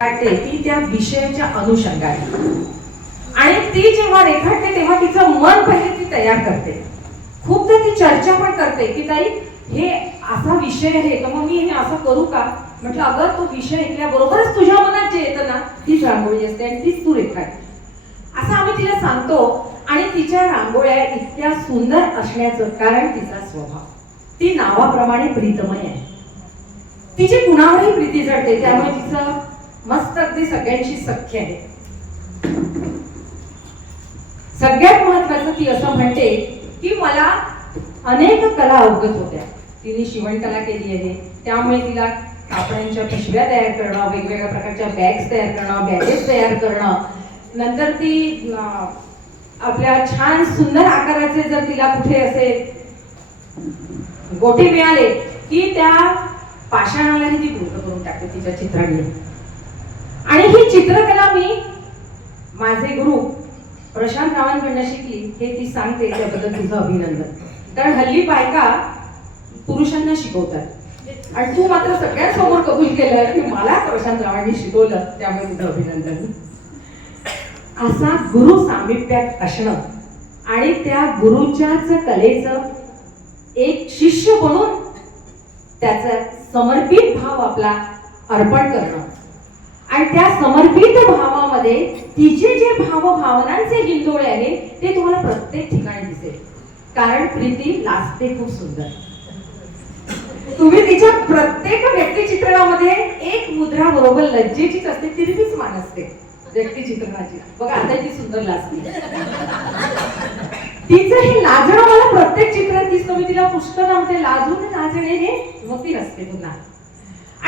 ती त्या विषयाच्या अनुषंगाने आणि ती जेव्हा रेखाटते तेव्हा तिचं मन पहिले ती तयार करते. खूपदा ती चर्चा पण करते की ताई हे असा विषय आहे तर मग मी हे असं करू का. म्हटलं अगं तो विषय ऐकल्याबरोबरच तुझ्या मनात जे येतं ना तीच रांगोळी असते आणि तीच तू रेखाटते असं आम्ही तिला सांगतो. आणि तिच्या रांगोळ्या इतक्या सुंदर असण्याचं कारण तिचा स्वभाव. ती नावाप्रमाणे प्रीतमय आहे. तिची कुणावरही प्रीती जडते त्यामुळे तिचं मस्त अगदी सगळ्यांशी सख्य आहे. सगळ्यात महत्वाचं ती असं म्हणते की मला अनेक कला अवगत होत्या. तिने शिवणकला केली आहे त्यामुळे तिला कापडांच्या पिशव्या तयार करणं, वेगवेगळ्या प्रकारच्या बॅग्स तयार करणं, बॅगेस तयार करणं, नंतर ती आपल्या छान सुंदर आकाराचे जर तिला कुठे असे गोटे मिळाले की त्या पाषाणालाही ती पूर्ण करून टाकते तिच्या चित्रांनी. आणि ही चित्रकला मी माझे गुरु प्रशांत रावांकडून शिकली हे ती सांगते. त्याबद्दल तुझं अभिनंदन. कारण हल्ली बायका पुरुषांना शिकवतात आणि तू मात्र सगळ्यांसमोर कबूल केलं की मला प्रशांत रावांनी शिकवलं त्यामुळे तुझं अभिनंदन. असा गुरु सामिप्यात असणं आणि त्या गुरुच्याच कलेचं एक शिष्य बनून त्याचा समर्पित भाव आपला अर्पण करणं आणि त्या समर्पित भावामध्ये तिचे जे भावभावनांचे हिंदोळे आहेत ते तुम्हाला प्रत्येक ठिकाणी दिसेल. कारण प्रीती लाजते खूप सुंदर. तुम्ही तिच्या प्रत्येक व्यक्तिचित्रणामध्ये एक मुद्रा बरोबर लज्जेचीच असते. तिरपीच मान असते व्यक्तिचित्रणाची. बघा आता ती सुंदर लाजते. तिचं हे लाजणं मला प्रत्येक चित्रात दिसतं. मी तिला पुष्कळ म्हणते लाजून लाजणे हे मग ती हसते पुन्हा.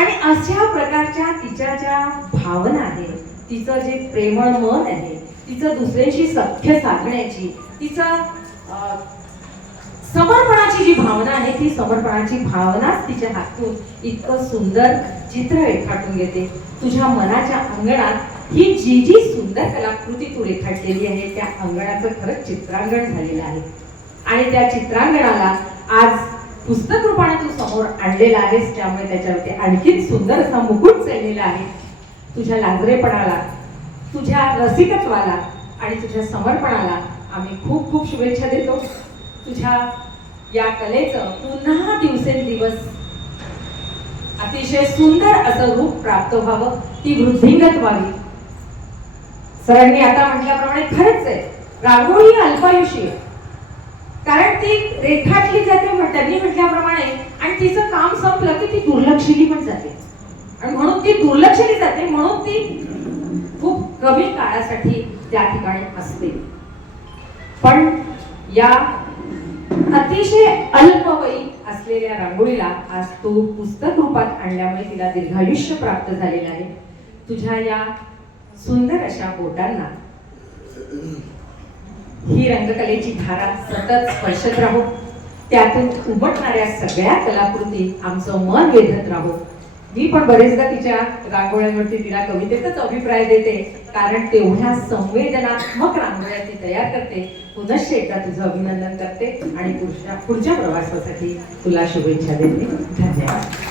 आणि अशा प्रकारच्या तिच्या ज्या भावना आहेत, तिचं जे प्रेमळ मन आहे, तिचं दुसऱ्याशी सख्य साधण्याची, तिचं समर्पणाची जी भावना आहे ती समर्पणाची भावनाच तिच्या हातून इतकं सुंदर चित्र रेखाटून घेते. तुझ्या मनाच्या अंगणात ही जी जी सुंदर कलाकृती तू रेखाटलेली आहे त्या अंगणाचं खरंच चित्रांगण झालेलं आहे. आणि त्या चित्रांगणाला आज पुस्तक रूपाने तू समोर आणलेला आहेस त्यामुळे त्याच्यावरती आणखीन सुंदर असा मुकुट चढलेला आहे. तुझ्या लाजरेपणाला, तुझ्या रसिकत्वाला आणि तुझ्या समर्पणाला आम्ही खूप खूप शुभेच्छा देतो. तुझ्या या कलेचं पुन्हा दिवसेंदिवस अतिशय सुंदर असं रूप प्राप्त व्हावं, ती वृद्धिंगत व्हावी. सरांनी आता म्हटल्याप्रमाणे खरंच आहे रांगोळी अल्पायुषी आहे. कारण ती रेखाटली जाते त्यांनी म्हटल्याप्रमाणे आणि तिचं काम संपलं की ती दुर्लक्षली पण जाते. आणि म्हणून ती दुर्लक्षली जाते म्हणून ती खूप कमी काळासाठी त्या ठिकाणी असते. पण या अतिशय अल्पवयी असलेल्या रांगोळीला आज तू पुस्तक रूपात आणल्यामुळे तिला दीर्घायुष्य प्राप्त झालेलं आहे. तुझ्या या सुंदर अशा बोटांना ही रंगकलेची धारा सतत स्पर्शत राहो. त्यातून उमटणाऱ्या सगळ्या कलाकृती आमचं मन वेधत राहो. मी पण बरेचदा तिच्या रांगोळ्यांवरती तिला कवितेतच अभिप्राय देते कारण तेवढ्या संवेदनात्मक रांगोळ्या ती तयार करते. पुनश्च एकदा तुझं अभिनंदन करते आणि पुढच्या प्रवासासाठी तुला शुभेच्छा देते. धन्यवाद.